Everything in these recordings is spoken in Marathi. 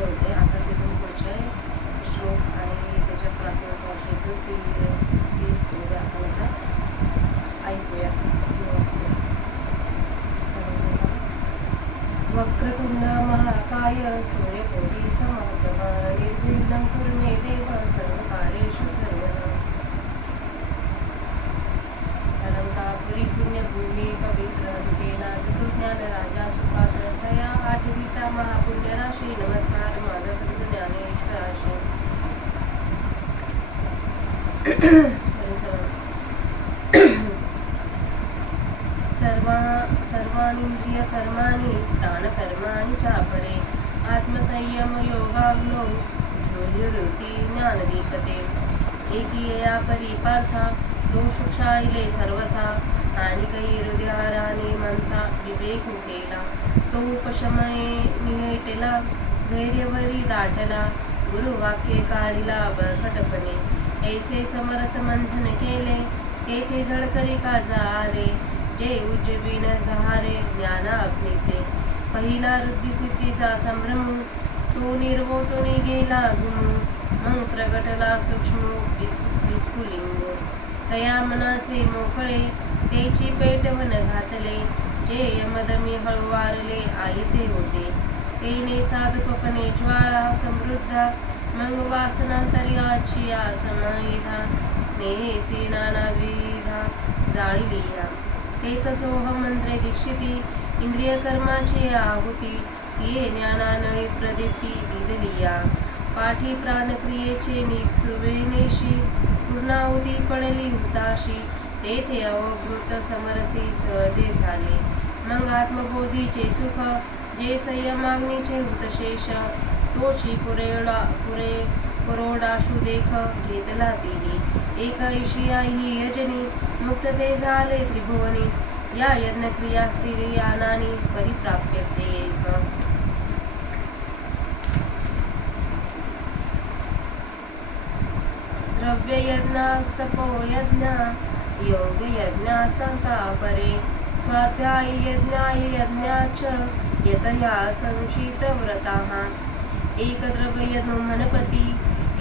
वाचले होते. आता तिथून पुढचे श्लोक आणि त्याच्या प्राथमिक भाषेतून ती सूर्य आपण आता ऐकूया. वक्रतुंड महाकाय सूर्यकोटि समप्रभ निर्विघ्नं कुरु मे देव सर्वकार्येषु सर्वदा. अलंकापुरी पुण्यभूमी पवित्र नाथतो ज्ञानराजा सुपात्रतया आठविता महापुण्यराशी. नमस्कार माझा संत ज्ञानेश्वराशी. सर्वानिंद्रिय कर्माणि प्राणकर्माणि चापरे आत्मसंयम योगाग्नो ज्योतिरुती ज्ञानदीपते. एकीया परिपार्था दोषुक्षाईले सर्वथा आणि काही हृदयाराने म्हणता विवेक केला. तो उपशमये निहेटला धैर्यवरी दाटला गुरुवाक्ये काढिला बळकटपणे. ऐसे समरस मंथन केले तेथे झळकरी काजा आले जे उज्जवीन सहारे ज्ञाना अग्नीचे. पहिला रुद्धिसिद्धीचा संभ्रम तो निर्वोतुनी गेला गुमू. मग प्रगटला सूक्ष्म विस्फुलिंग तया मनाचे मोकळे तेची पेटवण घातले. जे यमदमी हळुवारले आयते होते तेने साधुकपणे ज्वाळा समृद्धा. मग वासनांतर्याची समाहिता स्नेहेसी नानाविधा जाळिलिया. तेतसोह मंत्रे दीक्षिती इंद्रिय कर्माची आहुती. ये ज्ञानानय प्रदिती दिदलिया पाठी प्राणक्रियेचे निसुवेनेशी. पूर्णाहुती पडली हुताशी तेथे अवभृत समरसी सहजे झाले. मग आत्मबोधीचे सुख जे संयमाग्नीचे हुतशेष. तोची पुरोडाशु देख घेतला तिने. एक ऐशिया ही यजनी मुक्त ते झाले त्रिभुवनी. या यज्ञक्रिया तिरियानानी परिप्राप्य ते एक. द्रव्ययज्ञास्तपोयज्ञा योगयज्ञास्तथा परे. स्वाध्याययज्ञायज्ञाच यतया संशितव्रताः. एक द्रव्ययज्ञो मनपती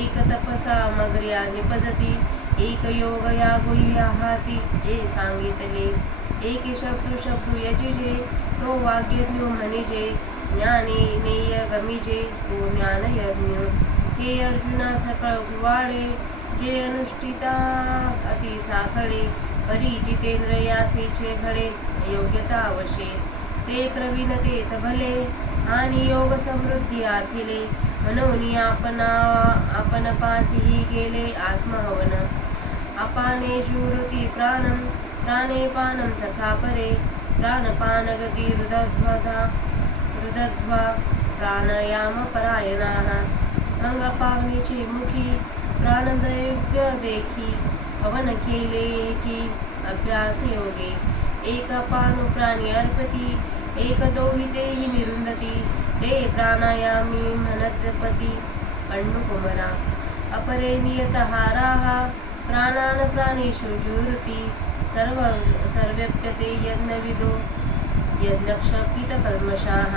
एक तपसामग्र्या निपजती. एक योगया गुह्याहाती जे सांगितले. एक शब्दो यजिजे तो वाग्यज्ञो म्हणिजे. ज्ञाने नेय गमिजे तो ज्ञानयज्ञ. हे अर्जुना सकळ गुवाळे जे अनुष्ठिता अति साखळे. परिजितेंद्र यासीचे घडे योग्यता अवशे. ते प्रवीण तेथ भले आणि योग समृद्धी आथिले. म्हणून आपण पातीही केले आत्महवन. अपाने जुरुती प्राणम प्राणे पानम तथा परे. प्राणपानगती रुदध्वा प्राणायाम परायणाः. मग अपाग्नीची मुखी प्राणदैव्य देखी हवन केले एकी अभ्यास योगे. एक पानु प्राणी अर्पती एक दोहितेहि निरुंदती. ते प्राणायामी म्हणतपती अण्णुकुमरा. अपरे नियतहाराः प्राणान् प्राणेषु जुरुती. सर्वप्यते यज्ञविदो यज्ञक्षपितकल्मषाः.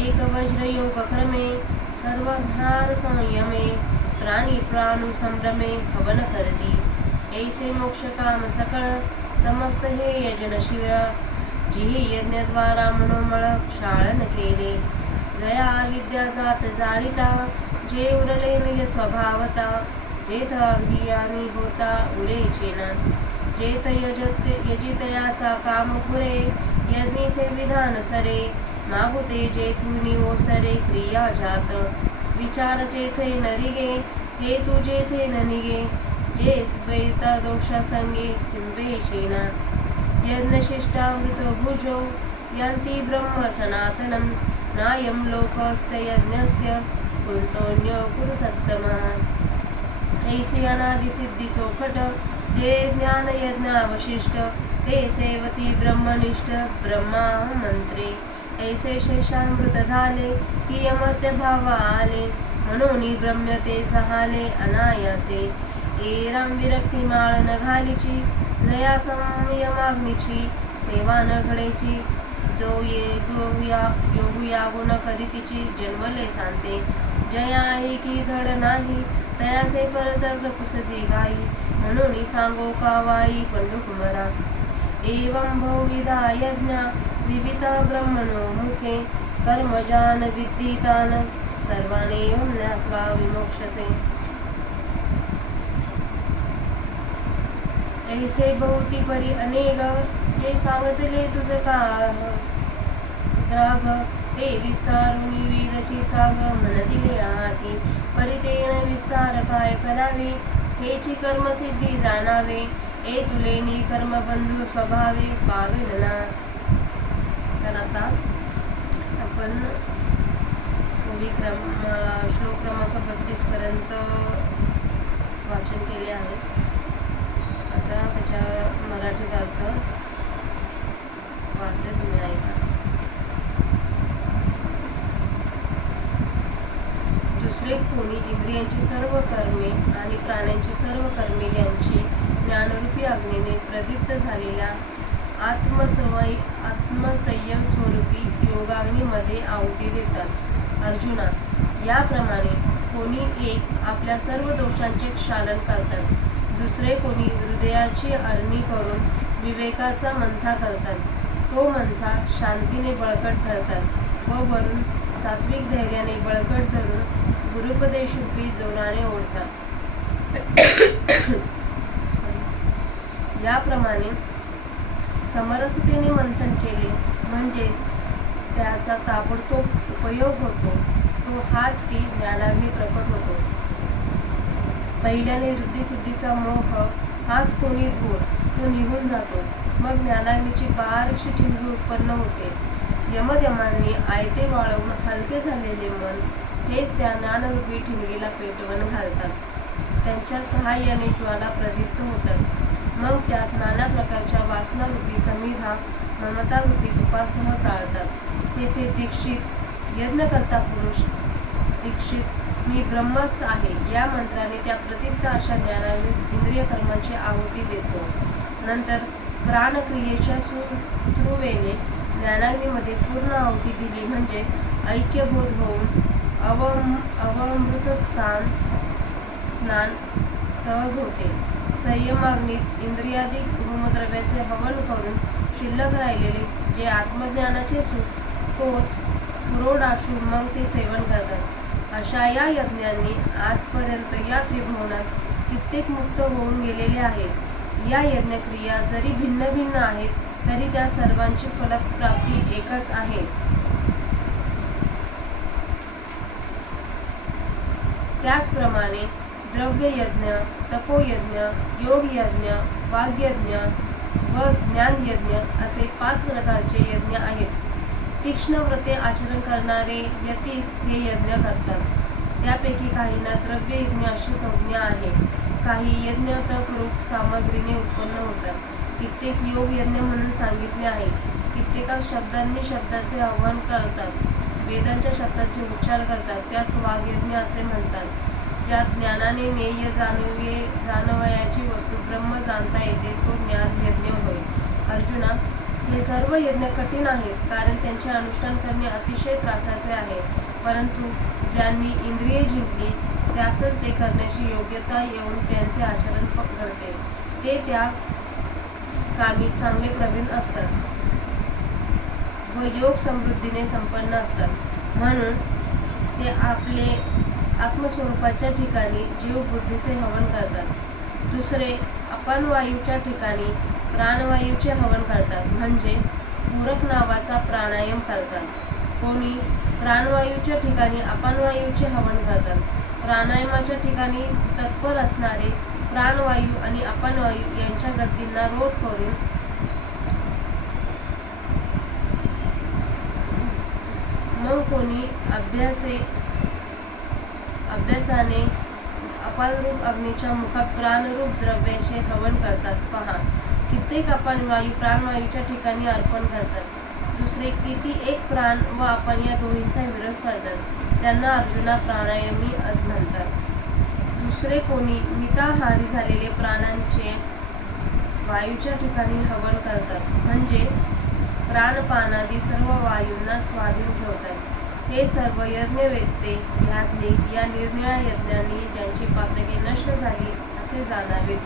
एक वज्रयोगक्रमे सर्वहार संयमे. प्राणी प्राणु संभ्रमे हवन करती. ऐसे मोक्ष काम सकळ समस्त हे यजनशील. जिही यज्ञद्वारा मनोमळ क्षाळन केले. जया विद्या जात जाळिता जे उरले निज स्वभावता. जेथ अभियानी होता उरेचेना. जेथ यजितयाचा काम पुरे यज्ञीचे विधान सरे. मागुते जेथुनी ओसरे क्रिया जात. विचार जेथे नरिगे हेतु जेथे न निगे. जे स्वेत दोषासंगे सिंवेशेना. यज्ञशिष्टामृत भुजो यान्ति ब्रह्म सनातनम. नायं लोकस्तयज्ञस्य कुलतोऽन्यो कुरु सत्तमः. ऐसे अनादि सिद्धी सोखट जे ज्ञान यज्ञावशिष्ट. ते सेवती ब्रह्मनिष्ठ ब्रह्मा मंत्रे. ऐसे शेषामृत झाले की अमर्त्य भावा आले. म्हणून ब्रह्म ते झाले अनायासे. एराम विरक्ती माळ न घालीची. जया संयमाग्नीची सेवा न घडेची. जो योगुया गुण करी तिची जन्मले सांगते. जया आहे की धड नाही तयासे परत पुससी गाई. म्हणून सांगो का वाई पंडू कुमारा. एवं बहुविधा यज्ञ विविध ब्रह्मणो मुखे कर्मजान विद्धितान सर्वाणे ज्ञात्वा विमोक्षसे. ऐसे बहुती परी अनेक जे सांगतले तुझ का द्राग. ते विस्तारुनी वेदची चाग म्हणतिले आहाती. परितेन विस्तार काय करावे हेची कर्मसिद्धी जाणावे. ए तुलेनी कर्मबंधू स्वभावे पावेल ना. तर आता आपण श्लोक क्रमांक 32 पर्यंत वाचन केले आहे. आता त्याच्या मराठीत अर्थ वाचते, तुम्ही ऐका. दुसरे कोणी इंद्रियांची सर्व कर्मे आणि प्राण्यांची सर्व कर्मे यांची ज्ञानरूपी अग्नीने प्रदीप्त झालेल्या आत्मसंयम स्वरूपी योगाग्नीमध्ये आहुती देतात. अर्जुना, याप्रमाणे कोणी एक आपल्या सर्व दोषांचे क्षालन करतात. दुसरे कोणी हृदयाची अरणी करून विवेकाचा मंथा करतात. तो मंथा शांतीने बळकट धरतात व वरून सात्विक धैर्याने बळकट धरून गुरुपदेशरूपी जोराने ओढतात. याप्रमाणे समरसतेने मंथन केले म्हणजेच त्याचा ताबडतोब उपयोग होतो. तो हाच की ज्ञानाग्नी प्रकट होतो. पहिल्याने वृद्धिसिद्धीचा मोह हाच कोणी धूर, तो निघून जातो. मग ज्ञानाग्नीची बारीकशी ठिणगी उत्पन्न होते. यमदमांनी आयते वाळवून हलके झालेले मन हेच त्या ज्ञानरूपी ठिणगीला पेटवून घालतात. त्यांच्या सहाय्याने ज्वाला प्रदीप्त होतात. मग त्यात नाना प्रकारच्या वासनारूपी समिधा ममतारूपी तुपासह चालतात. तेथे दीक्षित यज्ञकर्ता पुरुष दीक्षित मी ब्रह्मच आहे या मंत्राने त्या प्रदीप्त अशा ज्ञानाने इंद्रिय कर्मांची आहुती देतो. नंतर प्राणक्रियेच्या सुतृवेने ज्ञानाग्नीमध्ये पूर्ण आहुती दिली म्हणजे ऐक्यबोध होऊन अवमृत स्नान सहज होते. संयमाग्नीत इंद्रियादिक होमद्रव्याचे हवन करून शिल्लक राहिलेले जे आत्मज्ञानाचे सुख तोच पुरोडाशू मग ते सेवन करतात. अशा या यज्ञांनी आजपर्यंत या त्रिभुवनात कित्येक मुक्त होऊन गेलेले आहेत. या यज्ञक्रिया जरी भिन्न भिन्न आहेत तरी त्या सर्वांची फलप्राप्ती एकच आहे. त्याचप्रमाणे द्रव्ययज्ञ, तपोयज्ञ, योगयज्ञ, वाग्यज्ञ व ज्ञानयज्ञ असे 5 प्रकारचे यज्ञ आहेत. तीक्ष्ण व्रते आचरण करणारे यतीस हे यज्ञ करतात. त्यापैकी काहींना द्रव्ययज्ञ अशी संज्ञा आहे. काही यज्ञ तपरूप सामग्रीने उत्पन्न होतात. कित्येक योगयज्ञ म्हणून सांगितले आहेत. कित्येकास शब्दांनी शब्दाचे आवाहन करतात. वेदांच्या शब्दांचे उच्चार करतात. त्यास वाग्यज्ञ असे म्हणतात. ज्यात ज्ञानाने नेय जाणवयाची वस्तू ब्रह्म जाणता येते तो ज्ञानयज्ञ होय. अर्जुना, हे सर्व यज्ञ कठीण आहेत कारण त्यांचे अनुष्ठान करणे अतिशय त्रासाचे आहे. परंतु ज्यांनी इंद्रिये जिंकली त्यासच ते करण्याची योग्यता येऊन त्यांचे आचरण घडते. ते त्या कामी चांगले प्रवीण असतात व योग समृद्धीने संपन्न असतात. म्हणून ते आपले आत्मस्वरूपाच्या ठिकाणी जीव बुद्धीचे हवन करतात. दुसरे अपानवायूच्या ठिकाणी प्राणवायूचे हवन करतात म्हणजे पूरक नावाचा प्राणायाम करतात. कोणी प्राणवायूच्या ठिकाणी अपानवायूचे हवन करतात. प्राणायामाच्या ठिकाणी तत्पर असणारे प्राणवायू आणि अपानवायू यांच्या गतींना रोध करून मग कोणी अभ्यासाने अपानरूप अग्नीच्या मुखात प्राणरूप द्रव्याचे हवन करतात. पहा, कित्येक अपानवायू प्राणवायूच्या ठिकाणी अर्पण करतात. दुसरे किती एक प्राण व आपण या दोन्हींचा विरोध करतात. त्यांना अर्जुना प्राणायामी म्हणतात. दुसरे कोणी मिताहारी झालेले प्राणांचे वायूच्या ठिकाणी हवन करतात म्हणजे प्राणपानादी सर्व वायूंना स्वाधीन ठेवतात. हे सर्व यज्ञवेत्ते ध्यात्मिक या निरनिळ्या यज्ञांनी ज्यांची पातके नष्ट झाली असे जाणावेत.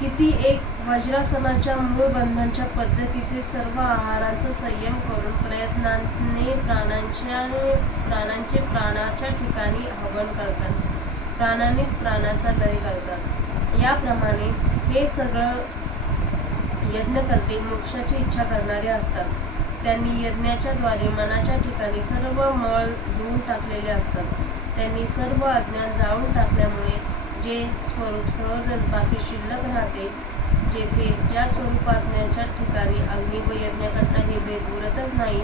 किती एक वज्रासनाच्या मूळ बंधनाच्या पद्धतीचे सर्व आहारांचा संयम करून प्रयत्नाने प्राणांचे प्राणाच्या ठिकाणी हवन करतात. प्राणांनीच प्राणाचा लय करतात. याप्रमाणे हे सगळं यज्ञकर्ते मोक्षाची इच्छा करणारे असतात. त्यांनी यज्ञाच्या द्वारे मनाच्या ठिकाणी सर्व मळ धुवून टाकलेले असतात. त्यांनी सर्व अज्ञान जाळून टाकल्यामुळे जे स्वरूप सहजच बाकी शिल्लक राहते, जेथे ज्या स्वरूपाज्ञाच्या ठिकाणी अग्नी व यज्ञकर्ता हे भेद उरतच नाही,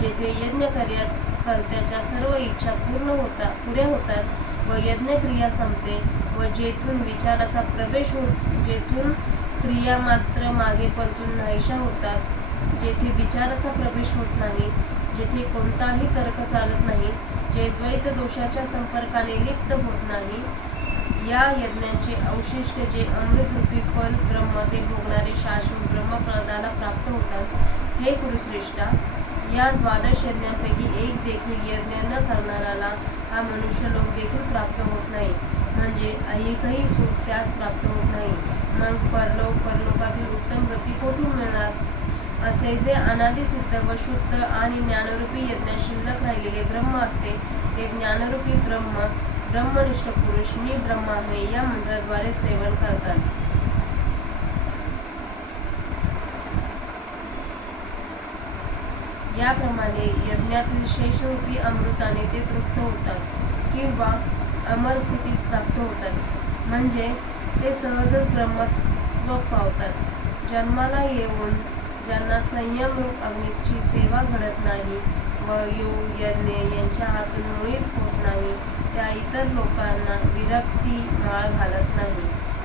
जेथे यज्ञकर्त्याच्या सर्व इच्छा पुऱ्या होतात व यज्ञक्रिया संपते व जेथून विचाराचा प्रवेश जेथून क्रिया मात्र मागे परतून नाहीशा होतात, जेथे विचाराचा प्रवेश होत नाही, जेथे कोणताही तर्क चालत नाही, जे द्वैत दोषाच्या संपर्काने लिप्त होत नाही, या यज्ञांचे अवशिष्ट जे अमृतरूपी फल ब्रह्म ते भोगणारे शाश्वत ब्रह्मपदाला प्राप्त होतात. हे कुरुश्रेष्ठा, या 12 यज्ञांपैकी एक देखील यज्ञ न करणाऱ्याला हा मनुष्य लोक देखील प्राप्त होत नाही, म्हणजे ऐहिकही सुख त्यास प्राप्त होत नाही. मग परलोकातील उत्तम गती कोठून मिळणार? असे जे अनादि सिद्ध व शुद्ध आणि ज्ञानरूपी यज्ञ शिल्लक राहिलेले ब्रह्म असते, ते ज्ञानरूपी ब्रह्मनिष्ठ पुरुष मी ब्रह्म आहे या मंत्राद्वारे सेवन करतात. याप्रमाणे यज्ञातील शेषरूपी अमृताने ते तृप्त होतात किंवा अमर स्थितीस प्राप्त होतात, म्हणजे ते सहजच ब्रह्मत्व पावतात. जन्माला येऊन ज्यांना संयमरूप अग्नीची सेवा घडत नाही व योग यज्ञ यांच्या हातून मुळीच होत नाही, त्या इतर लोकांना विरक्ती माळ घालत नाही.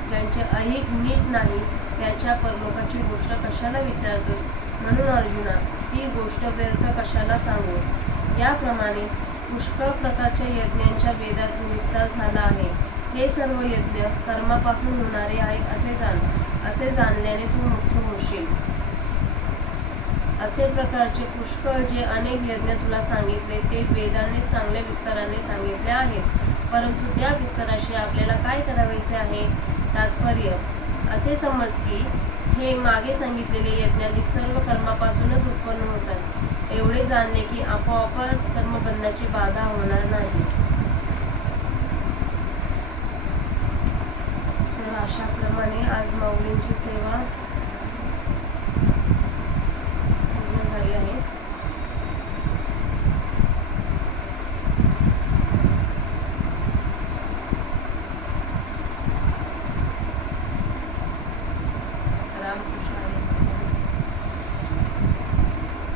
ज्यांचे ऐहिक नीट नाही त्याच्या परलोकाची गोष्ट कशाला विचारतोस? म्हणून अर्जुना, ही गोष्ट व्यर्थ कशाला सांगू? याप्रमाणे पुष्कळ प्रकारच्या यज्ञांच्या वेदातून विस्तार झाला आहे. हे सर्व यज्ञ कर्मापासून होणारे आहेत असे जाणल्याने तू मुक्त होशील. असे प्रकारचे पुष्कळ जे अनेक यज्ञ तुला सांगितले ते वेदाने चांगल्या विस्ताराने सांगितले आहेत, परंतु त्या विस्ताराशी आपल्याला काय करायचे आहे? तात्पर्य असे समज की हे मागे सांगितलेले यज्ञाधिक सर्व कर्मापासूनच उत्पन्न होतात. एवढे जाणले की आपोआपच कर्मबंधाची बाधा होणार नाही. तर अशाप्रमाणे आज माऊलींची सेवा पूर्ण झाली आहे.